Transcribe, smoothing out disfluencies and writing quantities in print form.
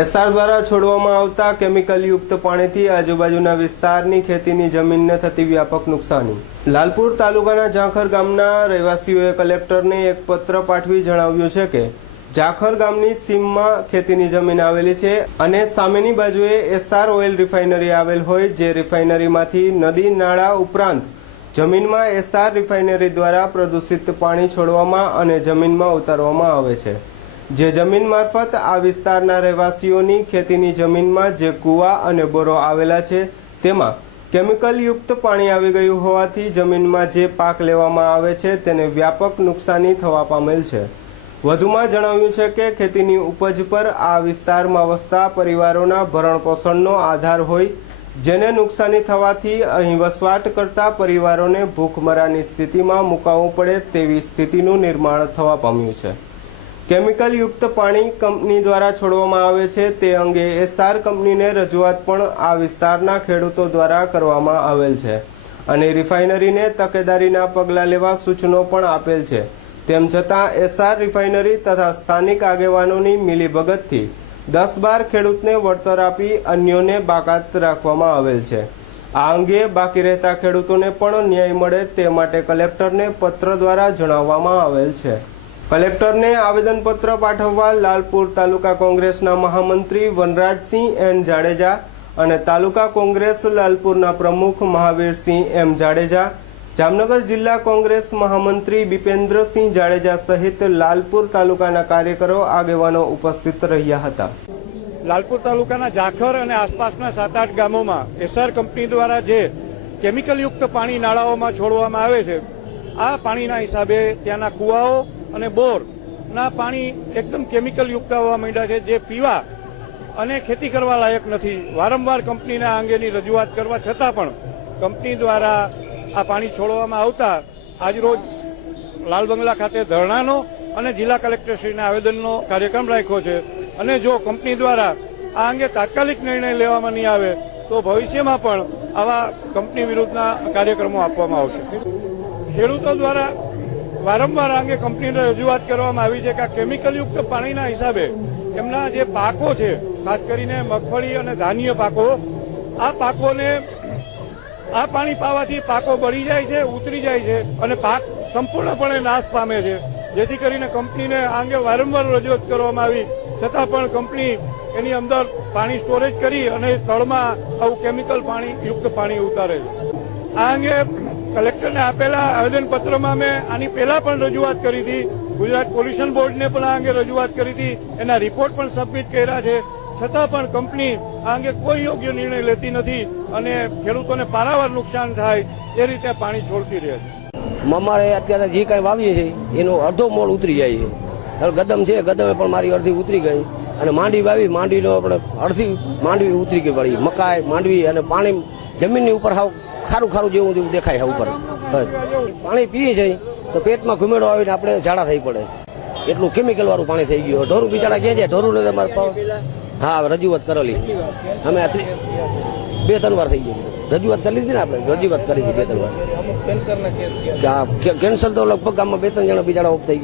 SR દ્વારા છોડવામાં આવતા કેમિકલયુક્ત પાણીથી આજુબાજુના વિસ્તારની ખેતીની જમીનને થતી વ્યાપક નુકસાની। લાલપુર તાલુકાના જાખર ગામના રહેવાસીઓએ કલેક્ટરને એક પત્ર પાઠવી જણાવ્યું છે કે જાખર ગામની સીમમાં ખેતીની જમીન આવેલી છે અને સામેની બાજુએ એસઆર ઓઇલ રિફાઇનરી આવેલ હોય, જે રિફાઇનરીમાંથી નદી નાળા ઉપરાંત જમીનમાં એસઆર રિફાઇનરી દ્વારા પ્રદૂષિત પાણી છોડવામાં અને જમીનમાં ઉતારવામાં આવે છે, જે જમીન મારફત આ વિસ્તારના રહેવાસીઓની ખેતીની જમીનમાં જે કૂવા અને બોરો આવેલા છે તેમાં કેમિકલયુક્ત પાણી આવી ગયું હોવાથી જમીનમાં જે પાક લેવામાં આવે છે તેને વ્યાપક નુકસાની થવા પામેલ છે। વધુમાં જણાવ્યું છે કે ખેતીની ઉપજ પર આ વિસ્તારમાં વસતા પરિવારોના ભરણ પોષણનો આધાર હોય, જેને નુકસાની થવાથી અહીં વસવાટ કરતા પરિવારોને ભૂખમરાની સ્થિતિમાં મુકાવવું પડે તેવી સ્થિતિનું નિર્માણ થવા પામ્યું છે। કેમિકલયુક્ત પાણી કંપની દ્વારા છોડવામાં આવે છે તે અંગે એસઆર કંપનીને રજૂઆત પણ આ વિસ્તારના ખેડૂતો દ્વારા કરવામાં આવેલ છે અને રિફાઇનરીને તકેદારીના પગલાં લેવા સૂચનો પણ આપેલ છે। તેમ છતાં એસઆર રિફાઇનરી તથા સ્થાનિક આગેવાનોની મિલીભગતથી 10-12 ખેડૂતને વળતર આપી અન્યોને બાકાત રાખવામાં આવેલ છે। આ અંગે બાકી રહેતા ખેડૂતોને પણ ન્યાય મળે તે માટે કલેક્ટરને પત્ર દ્વારા જણાવવામાં આવેલ છે। કલેક્ટરને આવેદનપત્ર પાઠવવા લાલપુર તાલુકા કોંગ્રેસના મહામંત્રી વનરાજસિંહ એન જાડેજા અને તાલુકા કોંગ્રેસ લાલપુરના પ્રમુખ મહાવીરસિંહ એમ જાડેજા, જામનગર જિલ્લા કોંગ્રેસ મહામંત્રી બિપેન્દ્રસિંહ જાડેજા સહિત લાલપુર તાલુકાના કાર્યકરો આગેવાનો ઉપસ્થિત રહ્યા હતા। લાલપુર તાલુકાના જાખર અને આસપાસના 7-8 ગામોમાં એસઆર કંપની દ્વારા જે કેમિકલયુક્ત પાણી નાળાઓમાં છોડવામાં આવે છે, આ પાણીના હિસાબે ત્યાંના કુવાઓ અને બોરના પાણી એકદમ કેમિકલયુક્ત આવવા માંડ્યા છે, જે પીવા અને ખેતી કરવા લાયક નથી। વારંવાર કંપનીના આ અંગેની રજૂઆત કરવા છતાં પણ કંપની દ્વારા આ પાણી છોડવામાં આવતા આજરોજ લાલ બંગલા ખાતે ધરણાનો અને જિલ્લા કલેક્ટરશ્રીના આવેદનનો કાર્યક્રમ રાખ્યો છે અને જો કંપની દ્વારા આ અંગે તાત્કાલિક નિર્ણય લેવામાં નહીં આવે તો ભવિષ્યમાં પણ આવા કંપની વિરુદ્ધના કાર્યક્રમો આપવામાં આવશે। ખેડૂતો દ્વારા વારંવાર આ અંગે કંપનીને રજૂઆત કરવામાં આવી છે કે આ કેમિકલયુક્ત પાણીના હિસાબે એમના જે પાકો છે, ખાસ કરીને મગફળી અને ધાન્ય પાકો, આ પાકોને આ પાણી પાવાથી પાકો બળી જાય છે, ઉતરી જાય છે અને પાક સંપૂર્ણપણે નાશ પામે છે, જેથી કરીને કંપનીને આ અંગે વારંવાર રજૂઆત કરવામાં આવી છતાં પણ કંપની એની અંદર પાણી સ્ટોરેજ કરી અને તળમાં આવું કેમિકલ યુક્ત પાણી ઉતારે છે। આ અંગે કલેક્ટરને આપેલા આવેદનપત્રમાં મેં આની પહેલા પણ રજૂઆત કરી હતી, ગુજરાત પોલ્યુશન બોર્ડને પણ આ અંગે રજૂઆત કરી હતી, એના રિપોર્ટ પણ સબમિટ કર્યા છે, છતાં પણ કંપની આ અંગે કોઈ યોગ્ય નિર્ણય લેતી નથી અને ખેડૂતોને પારાવાર નુકસાન થાય એ રીતે પાણી છોડતી રહે છે। અમારે અત્યારે જે કાંઈ વાવીએ છીએ એનો અડધો મોડ ઉતરી જાય છે। હવે ગદમ છે, ગદમે પણ મારી અડધી ઉતરી ગઈ અને માંડવી વાવી, માંડવીનો આપણે અડધી માંડવી ઉતરી ગઈ પડી, મકાઈ માંડવી અને પાણી જમીનની ઉપર હાવ ખારું ખારું જેવું દેખાય છે ઉપર। બસ પાણી પીએ છે તો પેટમાં ઘુમેડો આવીને આપણે ઝાડા થઈ પડે, એટલું કેમિકલ વાળું પાણી થઈ ગયું। ઢોરું બિચારા ક્યાં જાય, ઢોરું ને તમારે હા રજૂઆત કરેલી અમે 2-3 વાર થઈ ગઈ, રજૂઆત કરી લીધી ને આપણે, રજૂઆત કરી હતી 2-3 વાર। કેન્સલ તો લગભગ ગામમાં 2-3 જણા બિચારા ઓફ થઈ ગયા।